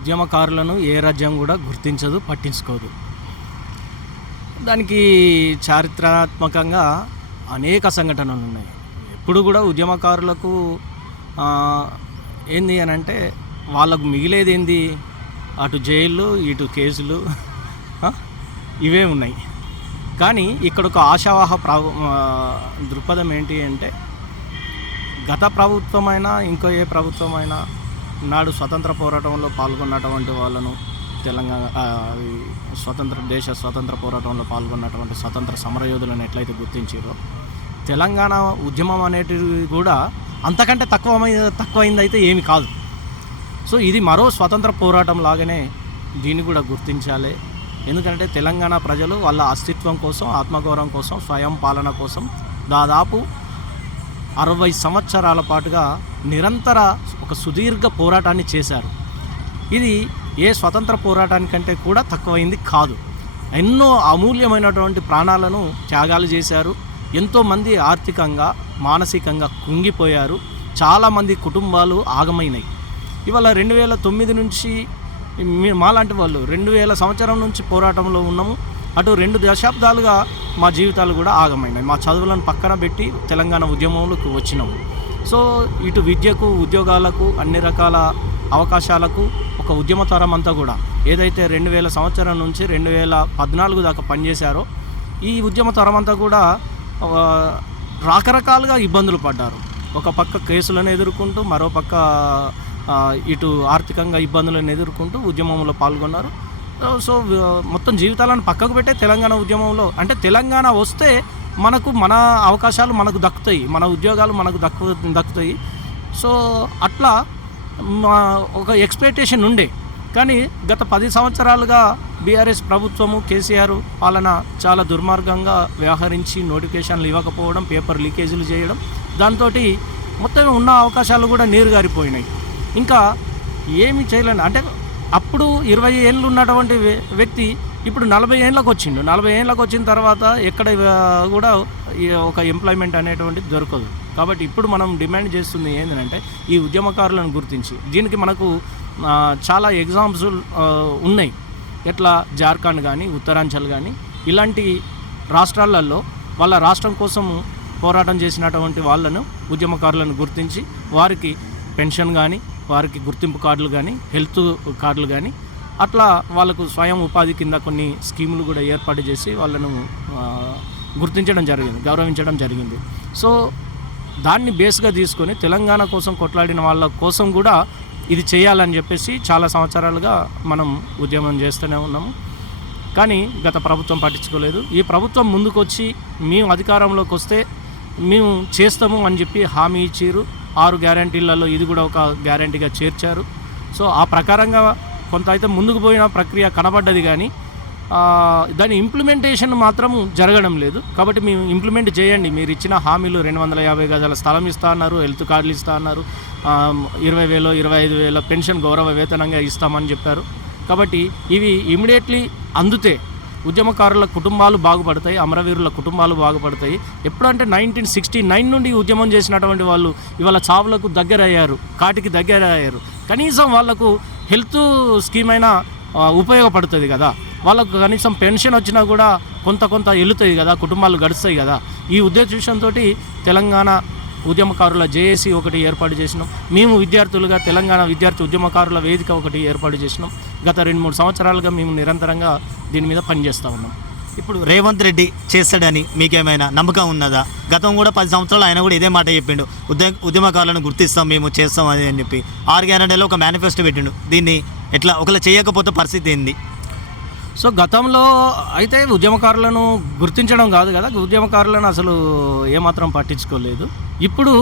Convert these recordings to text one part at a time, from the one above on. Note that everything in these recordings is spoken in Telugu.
ఉద్యమకారులను ఏ రాజ్యం కూడా గుర్తించదు, పట్టించుకోదు. దానికి చారిత్రాత్మకంగా అనేక సంఘటనలు ఉన్నాయి. ఎప్పుడు కూడా ఉద్యమకారులకు ఏంది అని అంటే వాళ్ళకు మిగిలేది ఏంది, అటు జైళ్ళు ఇటు కేసులు ఇవే ఉన్నాయి. కానీ ఇక్కడ ఒక ఆశావాహ దృక్పథం ఏంటి అంటే, గత ప్రభుత్వమైనా ఇంకో ఏ ప్రభుత్వమైనా నాడు స్వతంత్ర పోరాటంలో పాల్గొన్నటువంటి వాళ్ళను, తెలంగాణ దేశ స్వతంత్ర పోరాటంలో పాల్గొన్నటువంటి స్వతంత్ర సమరయోధులను ఎట్లయితే గుర్తించారో, తెలంగాణ ఉద్యమం అనేటివి కూడా అంతకంటే తక్కువైంది అయితే ఏమి కాదు. సో ఇది మరో స్వతంత్ర పోరాటం లాగానే దీన్ని కూడా గుర్తించాలి. ఎందుకంటే తెలంగాణ ప్రజలు వాళ్ళ అస్తిత్వం కోసం, ఆత్మగౌరవం కోసం, స్వయం పాలన కోసం దాదాపు 60 సంవత్సరాల పాటుగా నిరంతర ఒక సుదీర్ఘ పోరాటాన్ని చేశారు. ఇది ఏ స్వతంత్ర పోరాటానికంటే కూడా తక్కువైంది కాదు. ఎన్నో అమూల్యమైనటువంటి ప్రాణాలను త్యాగాలు చేశారు. ఎంతోమంది ఆర్థికంగా, మానసికంగా కుంగిపోయారు. చాలామంది కుటుంబాలు ఆగమైనాయి. ఇవాళ 2009 నుంచి మాలాంటి వాళ్ళు 2000 సంవత్సరం నుంచి పోరాటంలో ఉన్నాము. అటు 2 దశాబ్దాలుగా మా జీవితాలు కూడా ఆగమైనాయి. మా చదువులను పక్కన పెట్టి తెలంగాణ ఉద్యమంలోకి వచ్చినాము. సో ఇటు విద్యకు, ఉద్యోగాలకు, అన్ని రకాల అవకాశాలకు ఒక ఉద్యమ తరం అంతా కూడా ఏదైతే 2000 సంవత్సరం నుంచి 2014 దాకా పనిచేశారో, ఈ ఉద్యమ తరం అంతా కూడా రకరకాలుగా ఇబ్బందులు పడ్డారు. ఒక పక్క కేసులను ఎదుర్కొంటూ, మరో పక్క ఇటు ఆర్థికంగా ఇబ్బందులను ఎదుర్కొంటూ ఉద్యమంలో పాల్గొన్నారు. సో మొత్తం జీవితాలను పక్కకు పెట్టే తెలంగాణ ఉద్యమంలో, అంటే తెలంగాణ వస్తే మనకు మన అవకాశాలు మనకు దక్కుతాయి, మన ఉద్యోగాలు మనకు దక్కుతాయి. సో అట్లా ఒక ఎక్స్పెక్టేషన్ ఉండే. కానీ గత 10 సంవత్సరాలుగా బీఆర్ఎస్ ప్రభుత్వము, కేసీఆర్ పాలన చాలా దుర్మార్గంగా వ్యవహరించి నోటిఫికేషన్లు ఇవ్వకపోవడం, పేపర్ లీకేజీలు చేయడం, దాంతో మొత్తం ఉన్న అవకాశాలు కూడా నీరు గారిపోయినాయి. ఇంకా ఏమి చేయలేను అంటే, అప్పుడు 20 ఏళ్ళు ఉన్నటువంటి వ్యక్తి ఇప్పుడు 40 ఏళ్ళకి వచ్చిండు. 40 ఏళ్ళకి వచ్చిన తర్వాత ఎక్కడ కూడా ఒక ఎంప్లాయ్మెంట్ అనేటువంటిది దొరకదు. కాబట్టి ఇప్పుడు మనం డిమాండ్ చేస్తుంది ఏంటంటే, ఈ ఉద్యమకారులను గుర్తించి, దీనికి మనకు చాలా ఎగ్జాంపుల్స్ ఉన్నాయి. ఎట్లా జార్ఖండ్ కానీ, ఉత్తరాంచల్ కానీ ఇలాంటి రాష్ట్రాలలో వాళ్ళ రాష్ట్రం కోసం పోరాటం చేసినటువంటి వాళ్ళను, ఉద్యమకారులను గుర్తించి వారికి పెన్షన్ కానీ, వారికి గుర్తింపు కార్డులు కానీ, హెల్త్ కార్డులు కానీ, అట్లా వాళ్ళకు స్వయం ఉపాధి కింద కొన్ని స్కీములు కూడా ఏర్పాటు చేసి వాళ్ళను గుర్తించడం జరిగింది, గౌరవించడం జరిగింది. సో దాన్ని బేస్గా తీసుకొని తెలంగాణ కోసం కొట్లాడిన వాళ్ళ కోసం కూడా ఇది చేయాలని చెప్పేసి చాలా సంవత్సరాలుగా మనం ఉద్యమం చేస్తూనే ఉన్నాము. కానీ గత ప్రభుత్వం పట్టించుకోలేదు. ఈ ప్రభుత్వం ముందుకొచ్చి మేము అధికారంలోకి వస్తే మేము చేస్తాము అని చెప్పి హామీ ఇచ్చారు. 6 గ్యారంటీలలో ఇది కూడా ఒక గ్యారంటీగా చేర్చారు. సో ఆ ప్రకారంగా కొంత అయితే ముందుకు పోయిన ప్రక్రియ కనబడ్డది, కానీ దాని ఇంప్లిమెంటేషన్ మాత్రం జరగడం లేదు. కాబట్టి మేము ఇంప్లిమెంట్ చేయండి, మీరు ఇచ్చిన హామీలు 250 గజాల స్థలం ఇస్తా అన్నారు, హెల్త్ కార్డులు ఇస్తా అన్నారు, 20,000 25,000 పెన్షన్ గౌరవ వేతనంగా ఇస్తామని చెప్పారు. కాబట్టి ఇవి ఇమీడియట్లీ అందుతే ఉద్యమకారుల కుటుంబాలు బాగుపడతాయి, అమరవీరుల కుటుంబాలు బాగుపడతాయి. ఎప్పుడంటే 1969 నుండి ఉద్యమం చేసినటువంటి వాళ్ళు ఇవాళ చావులకు దగ్గర అయ్యారు, కాటికి దగ్గర అయ్యారు. కనీసం వాళ్లకు హెల్త్ స్కీమ్ అయినా ఉపయోగపడుతుంది కదా, వాళ్ళకు కనీసం పెన్షన్ వచ్చినా కూడా కొంత వెళుతుంది కదా, కుటుంబాలు గడుస్తాయి కదా. ఈ ఉద్దేశంతో తెలంగాణ ఉద్యమకారుల జేఏసీ ఒకటి ఏర్పాటు చేసినాం. మేము విద్యార్థులుగా తెలంగాణ విద్యార్థి ఉద్యమకారుల వేదిక ఒకటి ఏర్పాటు చేసినాం. గత 2-3 సంవత్సరాలుగా మేము నిరంతరంగా దీని మీద పనిచేస్తూ ఉన్నాం. ఇప్పుడు రేవంత్ రెడ్డి చేస్తాడని మీకేమైనా నమ్మకం ఉన్నదా? గతం కూడా 10 సంవత్సరాలు ఆయన కూడా ఇదే మాట చెప్పిండు, ఉద్యమకారులను గుర్తిస్తాం, మేము చేస్తాం అది అని చెప్పి 6 గ్యారెంటీలో ఒక మేనిఫెస్టో పెట్టిండు. దీన్ని ఎట్లా ఒకవేళ చేయకపోతే పరిస్థితి ఏంది? సో గతంలో అయితే ఉద్యమకారులను గుర్తించడం కాదు కదా, ఉద్యమకారులను అసలు ఏమాత్రం పట్టించుకోలేదు. ఇప్పుడు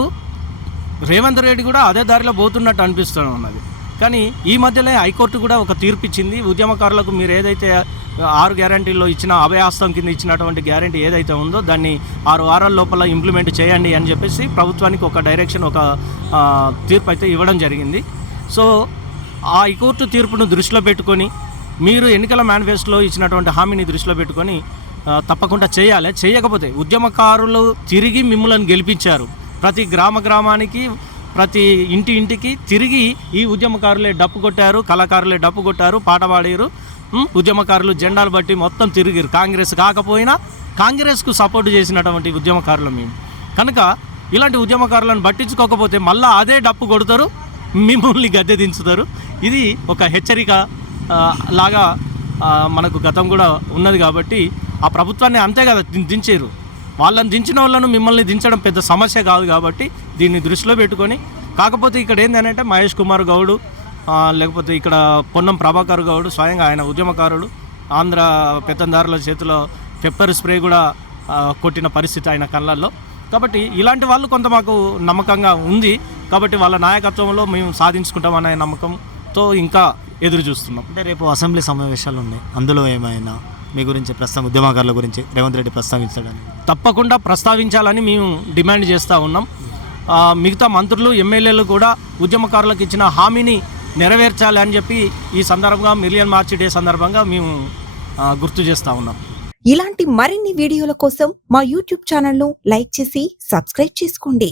రేవంత్ రెడ్డి కూడా అదే దారిలో పోతున్నట్టు అనిపిస్తూ ఉన్నది. కానీ ఈ మధ్యలో హైకోర్టు కూడా ఒక తీర్పు ఇచ్చింది. ఉద్యమకారులకు మీరు ఏదైతే 6 గ్యారంటీల్లో ఇచ్చిన అభయాస్తం కింద ఇచ్చినటువంటి గ్యారంటీ ఏదైతే ఉందో దాన్ని 6 వారాల లోపల ఇంప్లిమెంట్ చేయండి అని చెప్పేసి ప్రభుత్వానికి ఒక డైరెక్షన్, ఒక తీర్పు అయితే ఇవ్వడం జరిగింది. సో ఆ హైకోర్టు తీర్పును దృష్టిలో పెట్టుకొని మీరు ఎన్నికల మేనిఫెస్టోలో ఇచ్చినటువంటి హామీని దృష్టిలో పెట్టుకొని తప్పకుండా చేయాలి. చేయకపోతే ఉద్యమకారులు తిరిగి మిమ్మల్ని గెలిపించారు. ప్రతి గ్రామానికి ప్రతి ఇంటికి తిరిగి ఈ ఉద్యమకారులే డప్పు కొట్టారు, కళాకారులే డప్పు కొట్టారు, పాట పాడారు. ఉద్యమకారులు జెండాలు బట్టి మొత్తం తిరిగిరు. కాంగ్రెస్ కాకపోయినా కాంగ్రెస్కు సపోర్ట్ చేసినటువంటి ఉద్యమకారులు మేము. కనుక ఇలాంటి ఉద్యమకారులను పట్టించుకోకపోతే మళ్ళీ అదే డప్పు కొడతారు, మిమ్మల్ని గద్దె దించుతారు. ఇది ఒక హెచ్చరిక లాగా మనకు గతం కూడా ఉన్నది. కాబట్టి ఆ ప్రభుత్వాన్ని అంతే కదా దించారు. వాళ్ళని దించిన వాళ్ళను మిమ్మల్ని దించడం పెద్ద సమస్య కాదు. కాబట్టి దీన్ని దృష్టిలో పెట్టుకొని, కాకపోతే ఇక్కడ ఏంటంటే మహేష్ కుమార్ గౌడ్ లేకపోతే ఇక్కడ పొన్నం ప్రభాకర్ గౌడ్ స్వయంగా ఆయన ఉద్యమకారుడు, ఆంధ్ర పెత్తందారుల చేతిలో పెప్పర్ స్ప్రే కూడా కొట్టిన పరిస్థితి ఆయన కళ్ళల్లో. కాబట్టి ఇలాంటి వాళ్ళు కొంత మాకు నమ్మకంగా ఉంది. కాబట్టి వాళ్ళ నాయకత్వంలో మేము సాధించుకుంటామనే నమ్మకంతో ఇంకా ఎదురు చూస్తున్నాం. అంటే రేపు అసెంబ్లీ సమావేశాలు ఉన్నాయి, అందులో ఏమైనా మీ గురించి ఉద్యమకారుల గురించి రేవంత్ రెడ్డి ప్రస్తావించాడని? తప్పకుండా ప్రస్తావించాలని మేము డిమాండ్ చేస్తూ ఉన్నాం. మిగతా మంత్రులు, ఎమ్మెల్యేలు కూడా ఉద్యమకారులకు ఇచ్చిన హామీని నెరవేర్చాలి అని చెప్పి ఈ సందర్భంగా మిలియన్ మార్చ్ డే సందర్భంగా మేము గుర్తు చేస్తూ ఉన్నాం. ఇలాంటి మరిన్ని వీడియోల కోసం మా యూట్యూబ్ ఛానల్ను లైక్ చేసి సబ్స్క్రైబ్ చేసుకోండి.